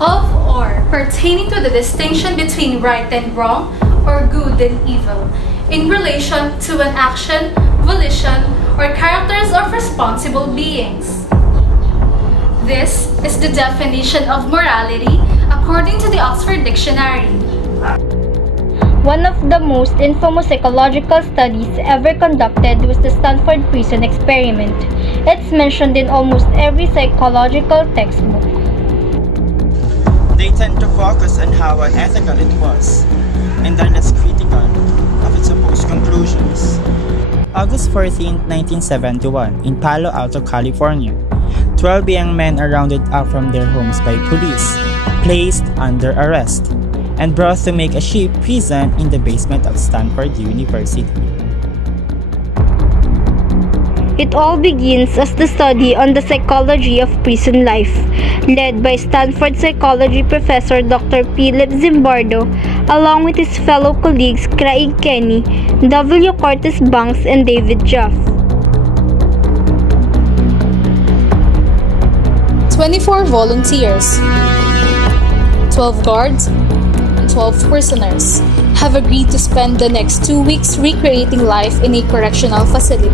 of or pertaining to the distinction between right and wrong or good and evil in relation to an action, volition, or characters of responsible beings. This is the definition of morality according to the Oxford Dictionary. One of the most infamous psychological studies ever conducted was the Stanford Prison Experiment. It's mentioned in almost every psychological textbook. They tend to focus on how unethical it was, and are less critical of its supposed conclusions. August 14, 1971, in Palo Alto, California, 12 young men are rounded up from their homes by police, placed under arrest, and brought to make a ship prison in the basement of Stanford University. It all begins as the study on the psychology of prison life, led by Stanford psychology professor Dr. Philip Zimbardo, along with his fellow colleagues Craig Kenny, W. Curtis Banks, and David Jaffe. 24 volunteers, 12 guards, 12 prisoners have agreed to spend the next 2 weeks recreating life in a correctional facility.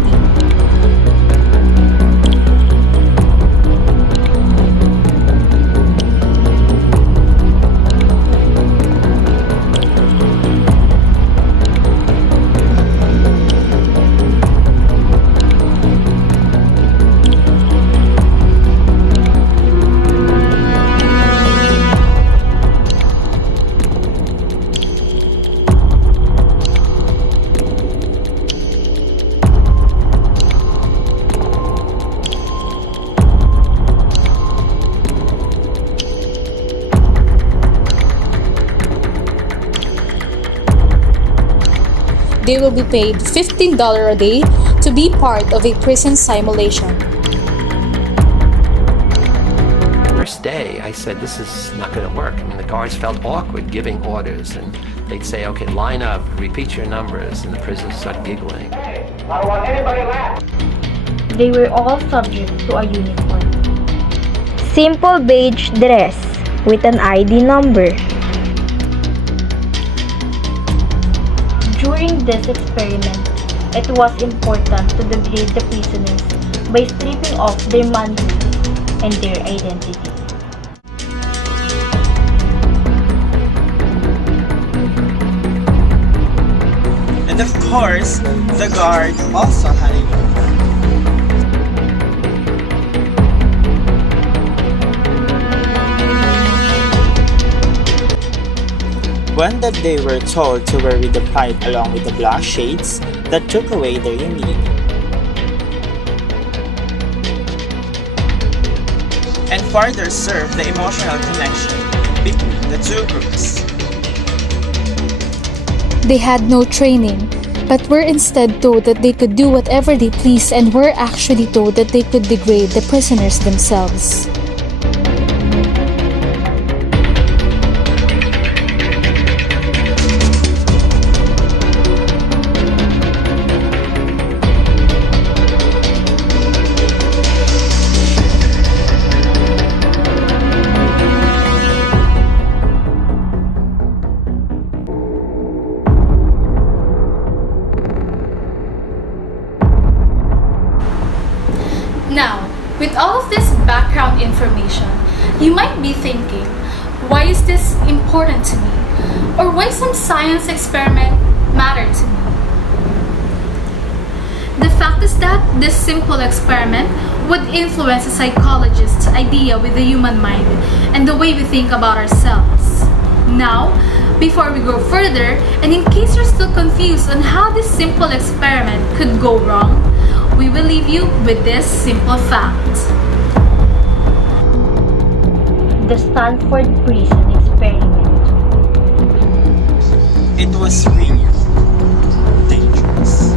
They will be paid $15 a day to be part of a prison simulation. First day, I said, this is not going to work. I mean, the guards felt awkward giving orders, and they'd say, okay, line up, repeat your numbers, and the prisoners start giggling. Hey, I don't want anybody left. They were all subject to a uniform. Simple beige dress with an ID number. During this experiment, it was important to degrade the prisoners by stripping off their manhood and their identity. And of course, the guard also had a uniform. One that they were told to wear with the pride along with the black shades that took away their immunity. And further served the emotional connection between the two groups. They had no training, but were instead told that they could do whatever they pleased and were actually told that they could degrade the prisoners themselves. Now, with all of this background information, you might be thinking, why is this important to me? Or why some science experiment matter to me? The fact is that this simple experiment would influence a psychologist's idea with the human mind and the way we think about ourselves. Now, before we go further, and in case you're still confused on how this simple experiment could go wrong, we will leave you with this simple fact. The Stanford Prison Experiment. It was really dangerous.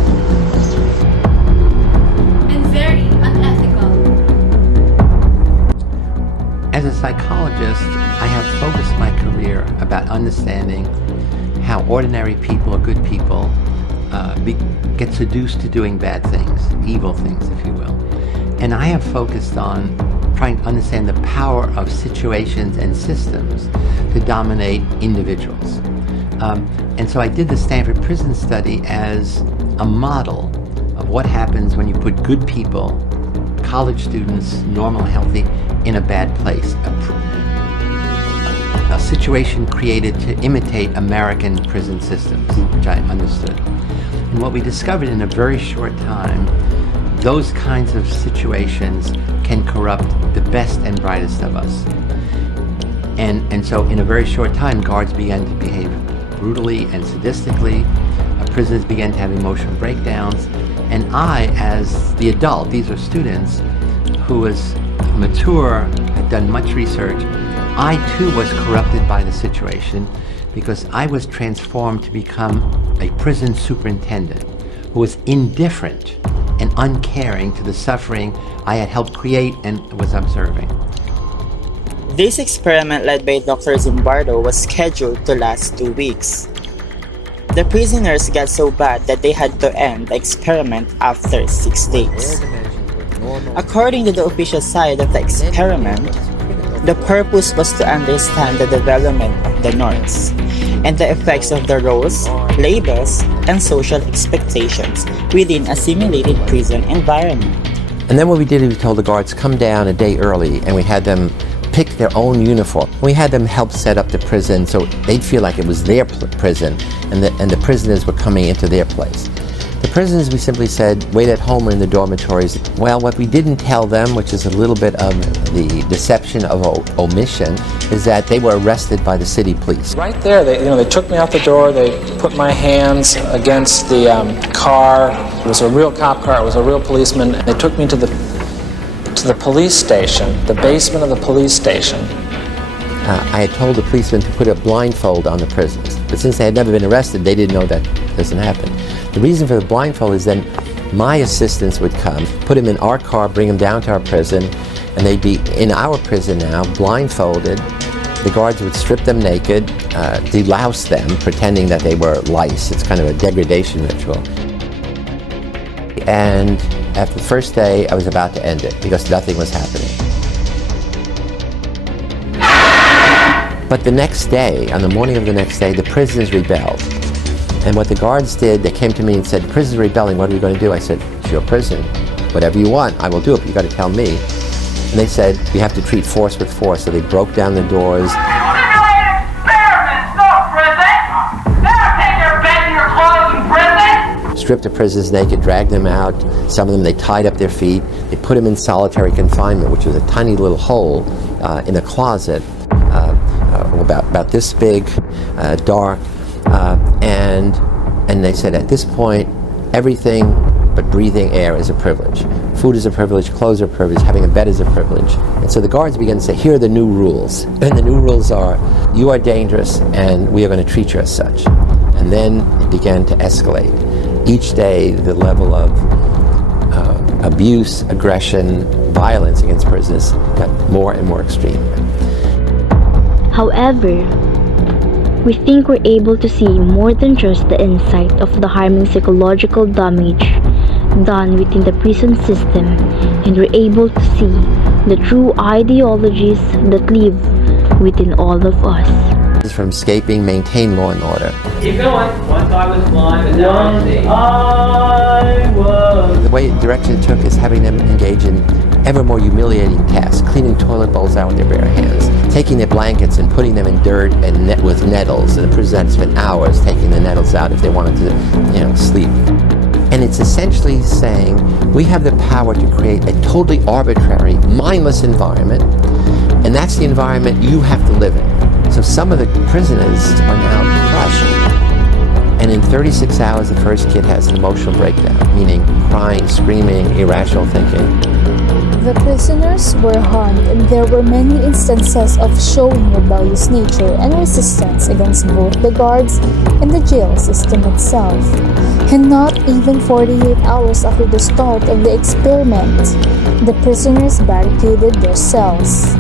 And very unethical. As a psychologist, I have focused my career about understanding how ordinary people or good people get seduced to doing bad things, evil things, if you will. And I have focused on trying to understand the power of situations and systems to dominate individuals. And so I did the Stanford Prison study as a model of what happens when you put good people, college students, normal, healthy, in a bad place. A situation created to imitate American prison systems, which I understood. And what we discovered in a very short time, those kinds of situations can corrupt the best and brightest of us. And so in a very short time, guards began to behave brutally and sadistically. Prisoners began to have emotional breakdowns. And I, as the adult, these are students who was mature, had done much research, I too was corrupted by the situation because I was transformed to become a prison superintendent who was indifferent and uncaring to the suffering I had helped create and was observing. This experiment led by Dr. Zimbardo was scheduled to last 2 weeks. The prisoners got so bad that they had to end the experiment after 6 days. According to the official side of the experiment, the purpose was to understand the development of the norms and the effects of the roles, labels, and social expectations within a simulated prison environment. And then what we did is we told the guards, come down a day early, and we had them pick their own uniform. We had them help set up the prison so they'd feel like it was their prison, and the prisoners were coming into their place. The prisoners, we simply said, wait at home or in the dormitories. Well, what we didn't tell them, which is a little bit of the deception of omission, is that they were arrested by the city police. Right there, they took me out the door, they put my hands against the car. It was a real cop car, it was a real policeman. They took me to the police station, the basement of the police station. I had told the policemen to put a blindfold on the prisoners, but since they had never been arrested, they didn't know that doesn't happen. The reason for the blindfold is then my assistants would come, put them in our car, bring them down to our prison, and they'd be in our prison now, blindfolded. The guards would strip them naked, delouse them, pretending that they were lice. It's kind of a degradation ritual. And after the first day, I was about to end it because nothing was happening. But the next day, on the morning of the next day, the prisoners rebelled. And what the guards did, they came to me and said, the prisoners are rebelling, what are we going to do? I said, it's your prison. Whatever you want, I will do it, but you got to tell me. And they said, you have to treat force with force. So they broke down the doors. Simulated experiments, no prison! Never take your bed and your clothes in prison! Stripped the prisoners naked, dragged them out. Some of them, they tied up their feet. They put them in solitary confinement, which was a tiny little hole in a closet, about this big, dark, and they said at this point, everything but breathing air is a privilege. Food is a privilege, clothes are a privilege, having a bed is a privilege. And so the guards began to say, here are the new rules. And the new rules are, you are dangerous and we are going to treat you as such. And then it began to escalate. Each day, the level of abuse, aggression, violence against prisoners got more and more extreme. However, we think we're able to see more than just the insight of the harming psychological damage done within the prison system, and we're able to see the true ideologies that live within all of us. From escaping, maintain law and order. Keep going. Once I was blind, but now I was. The way direction it took is having them engage in ever more humiliating tasks, cleaning toilet bowls out with their bare hands, taking their blankets and putting them in dirt and with nettles, and the prisoners had to spend hours taking the nettles out if they wanted to, sleep. And it's essentially saying we have the power to create a totally arbitrary, mindless environment, and that's the environment you have to live in. So some of the prisoners are now crushed. And in 36 hours, the first kid has an emotional breakdown, meaning crying, screaming, irrational thinking. The prisoners were harmed, and there were many instances of showing rebellious nature and resistance against both the guards and the jail system itself. And not even 48 hours after the start of the experiment, the prisoners barricaded their cells.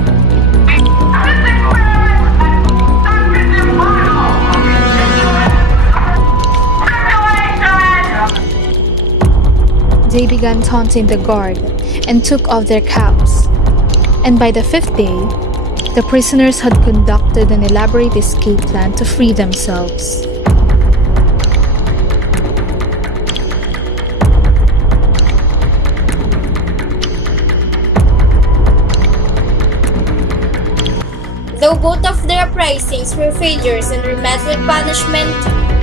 They began taunting the guard and took off their caps. And by the fifth day, the prisoners had conducted an elaborate escape plan to free themselves. Though both of their uprisings were failures and were met with punishment,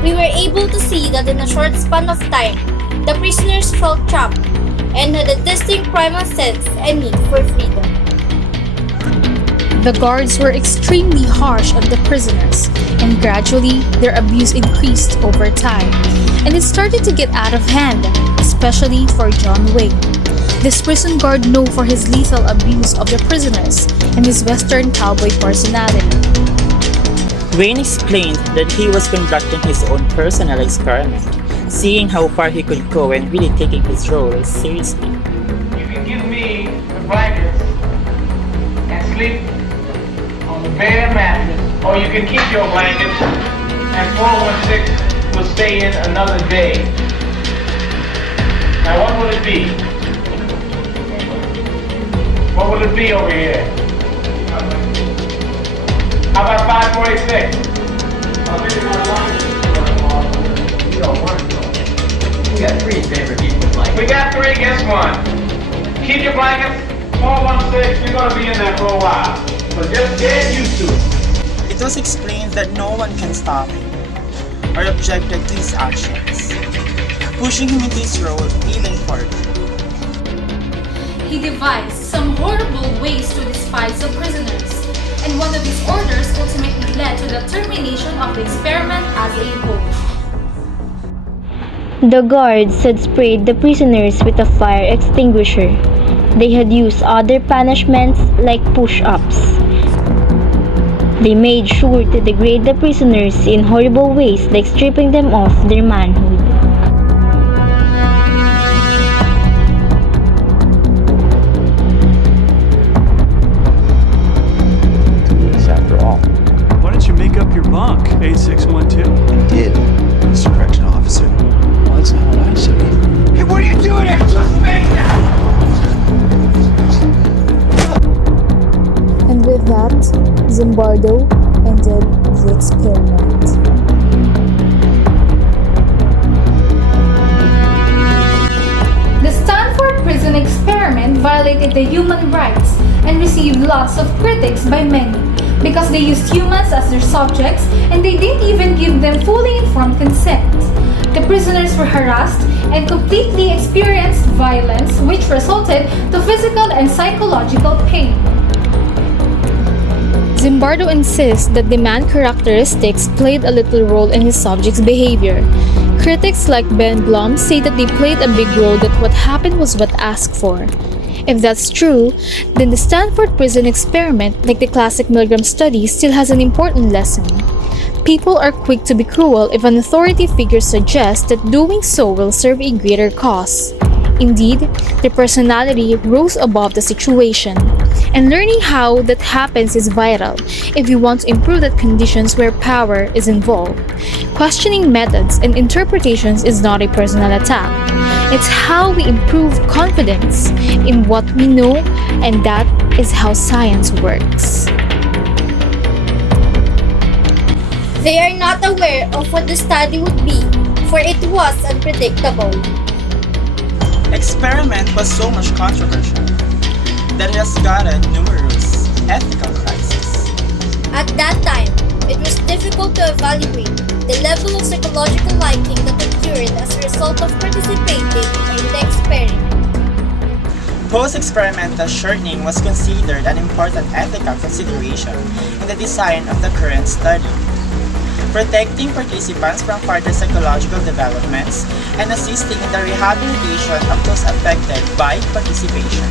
we were able to see that in a short span of time, the prisoners felt trapped and had a distinct primal sense and need for freedom. The guards were extremely harsh on the prisoners, and gradually their abuse increased over time, and it started to get out of hand, especially for John Wayne. This prison guard known for his lethal abuse of the prisoners and his Western cowboy personality. Wayne explained that he was conducting his own personal experiment, seeing how far he could go and really taking his role seriously. You can give me the blankets and sleep on the bare mattress, or you can keep your blankets and 416 will stay in another day. Now what will it be? What will it be over here? How about 546? We got three favorite people like. We got three, guess one. Keep your blankets, 416, you're gonna be in there for a while. So just get used to it. It was explained that no one can stop him or object to his actions, pushing him into his role even further. He devised some horrible ways to despise the prisoners, and one of his orders ultimately led to the termination of the experiment as a whole. The guards had sprayed the prisoners with a fire extinguisher. They had used other punishments like push-ups. They made sure to degrade the prisoners in horrible ways like stripping them of their manhood. After all. Why don't you make up your bunk, 8612? I did, Mr. Correction Officer. Well, that's not what I said. Hey, what are you doing there? Just make that! And with that, Zimbardo ended the experiment. The Stanford Prison Experiment violated the human rights and received lots of critics by many because they used humans as their subjects and they didn't even give them fully informed consent. The prisoners were harassed and completely experienced violence, which resulted to physical and psychological pain. Zimbardo insists that demand characteristics played a little role in his subject's behavior. Critics like Ben Blum say that they played a big role, that what happened was what asked for. If that's true, then the Stanford Prison Experiment, like the classic Milgram study, still has an important lesson. People are quick to be cruel if an authority figure suggests that doing so will serve a greater cause. Indeed, their personality rose above the situation. And learning how that happens is vital if you want to improve the conditions where power is involved. Questioning methods and interpretations is not a personal attack. It's how we improve confidence in what we know, and that is how science works. They are not aware of what the study would be, for it was unpredictable. Experiment was so much controversial that it has gotten numerous ethical crises. At that time, it was difficult to evaluate the level of psychological liking that occurred as a result of participating in the experiment. Post-experimental shortening was considered an important ethical consideration in the design of the current study, protecting participants from further psychological developments and assisting in the rehabilitation of those affected by participation.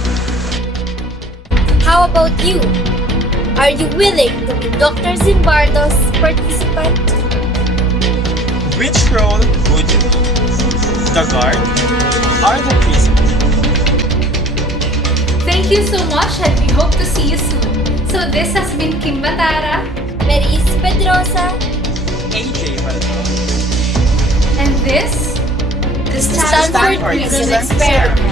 How about you? Are you willing to be Dr. Zimbardo's participant? Which role would you be? The guard or the prisoner? Thank you so much and we hope to see you soon. So this has been Kim Batara, Maris Pedrosa, AJ Valdo. and this, the Stanford Stanford Prison Prison Experiment.